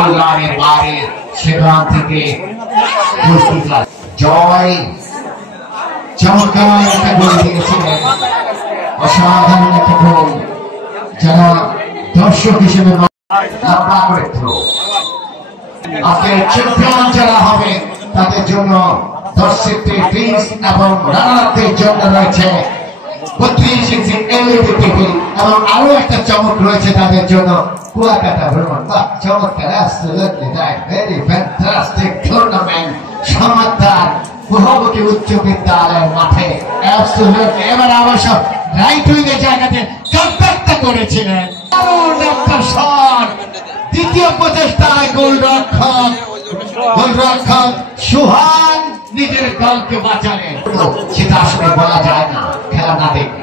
কল্যাণের বাড়ি সেখান থেকে জয় চমৎকার একটা গোল দিয়েছিলেন, অসাধারণ একটা গোল, যারা দর্শক হিসেবে লম্বা করে থ্রো। আজকে চ্যাম্পিয়ন যারা হবে তাদের জন্য দর্শকদের ফিস এবং রানারদের জন্য রয়েছে 32 ইঞ্চি এলইডি টিভি এবং আরো একটা চমক রয়েছে তাদের জন্য কুয়াকাটা ভ্রমণ। চমৎকার, absolutely right, very fantastic tournament, চমৎকার বহুমুখী উচ্চ বিদ্যালয়ের মাঠে। অ্যাবসলিউটলি এবার অবশ্য রাইট উইং এর জায়গাতে কম্প্যাক্টটা করেছিলেন, দারুণ একটা শট। দ্বিতীয় প্রচেষ্টায় গোলরক্ষক সুহান নিজের দলকে বাঁচালেন, সেটা আসলে বলা যায় না খেলা না দেখে,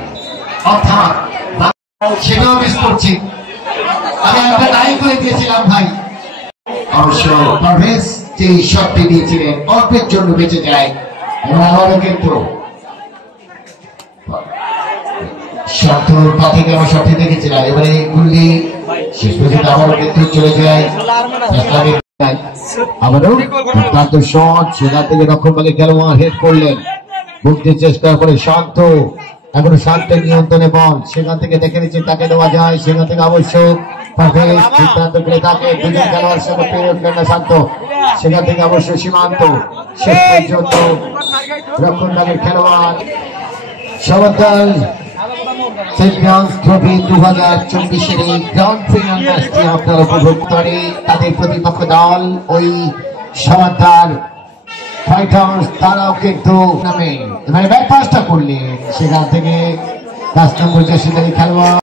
অর্থাৎ সেটাও মিস করছি। আমি একটা দায়ী করে দিয়েছিলাম ভাই, অবশ্য পারভেজ যে শটটি দিয়েছিলেন অল্পের জন্য বেঁচে যায়, আবারও কিন্তু থেকে আমার শটটি দেখেছিলাম। এবারে গুল্লি শেষ পর্যন্ত আবারও কিন্তু চলে যায়, আবারও দুর্দান্ত শট, সেখান থেকে রক্ষণভাগে খেলোয়াড় হেড করলেন, বুঝতে চেষ্টা করে শান্ত, এখনো শান্তের নিয়ন্ত্রণে বল, সেখান থেকে দেখে নিচ্ছে তাকে দেওয়া যায়, সেখান থেকে অবশ্যই সিদ্ধান্ত করে তাকে দুজন খেলোয়াড় সঙ্গে পেরে উঠলেন না শান্ত, সেখান থেকে অবশ্যই সীমান্ত, শেষ পর্যন্ত রক্ষণভাগের খেলোয়াড়। চমৎকার চ্যাম্পিয়ন্স ট্রফি 2024-এর এই গ্রাউন্ড ফাইনাল ম্যাচটি আপনারা উপভোগ করে তাদের প্রতিপক্ষ দল ওই সমাদার ফাইটার্স, তারাও কিন্তু নামে এবারে ব্যাক পাসটা করলেন, সেখান থেকে 10 নম্বর জার্সিধারী খেলোয়াড়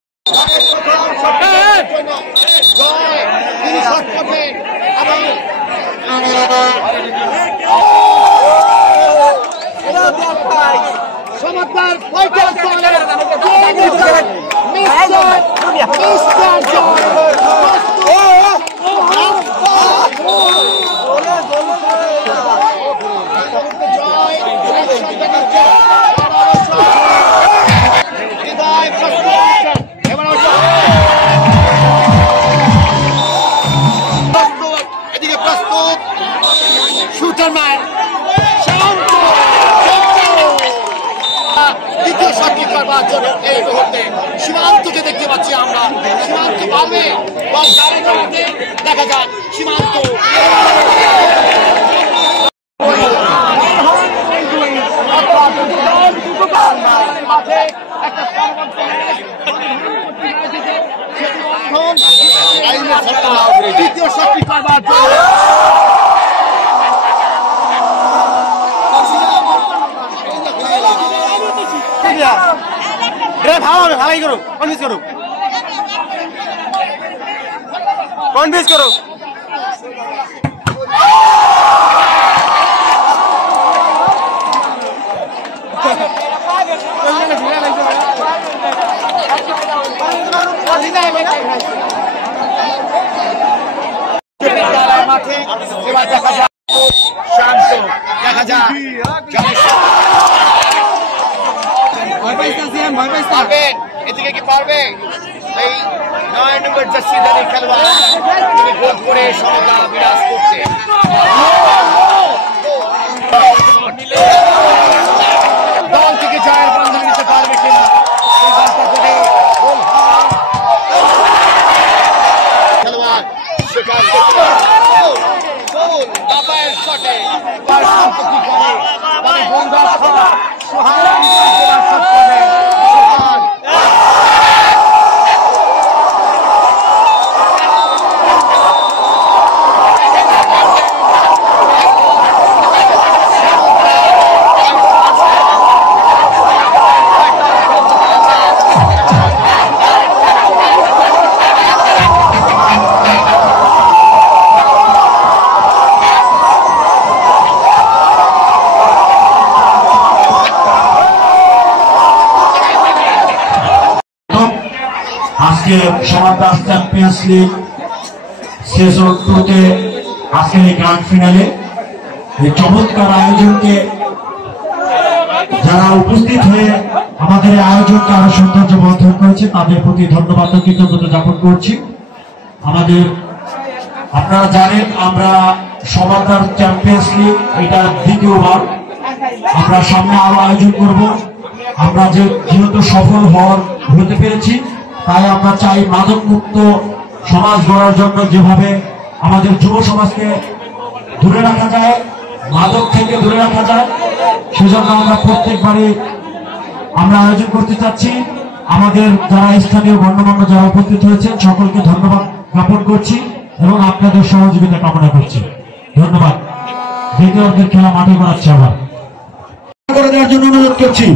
এই মুহূর্তে সীমান্তকে দেখতে পাচ্ছি আমরা, সীমান্ত পাবে দেখা যাক সীমান্ত দ্বিতীয় শক্তি করবার জন্য ভালাই করো, কনভিন্স করো, কনভিন্স করো। মাঠে এবার দেখা যাক শান্ত, দেখা যাক এদিকে কি পারবে এই 9 নম্বর জার্সিধারী খেলোয়াড়, তিনি গোল করে সমতা বিরাজ করছে। দল থেকে জয়ের বন্ধন নিতে পারবে কিনা খেলোয়াড়, সেখান আজকে সমাদার চ্যাম্পিয়ন্স লিগ সেশন 2-তে আজকের এই গ্র্যান্ড ফিনালে এই চমৎকার আয়োজনকে যারা উপস্থিত হয়ে আমাদের এই আয়োজনকে আরো সৌন্দর্য বর্ধন করেছে তাদের প্রতি ধন্যবাদ ও কৃতজ্ঞতা জ্ঞাপন করছি। আমাদের আপনারা জানেন আমরা সমাদার চ্যাম্পিয়ন্স লিগ এটা দ্বিতীয়বার আমরা সামনে আরো আয়োজন করব। আমরা যেহেতু সফল হতে পেরেছি, তাই আমরা চাই মাদক মুক্ত সমাজ গড়ার জন্য যেভাবে আমাদের যুব সমাজকে দূরে রাখা যায়, মাদক থেকে দূরে রাখা যায়, সেজন্য আমরা প্রত্যেকবারই আমরা আয়োজন করতে চাচ্ছি। আমাদের যারা স্থানীয় গণ্যমান্য যারা উপস্থিত হয়েছেন সকলকে ধন্যবাদ জ্ঞাপন করছি এবং আপনাদের সহযোগিতা কামনা করছি। ধন্যবাদ। দ্বিতীয় খেলা মাঠে করাচ্ছি আবার করে দেওয়ার জন্য অনুরোধ করছি।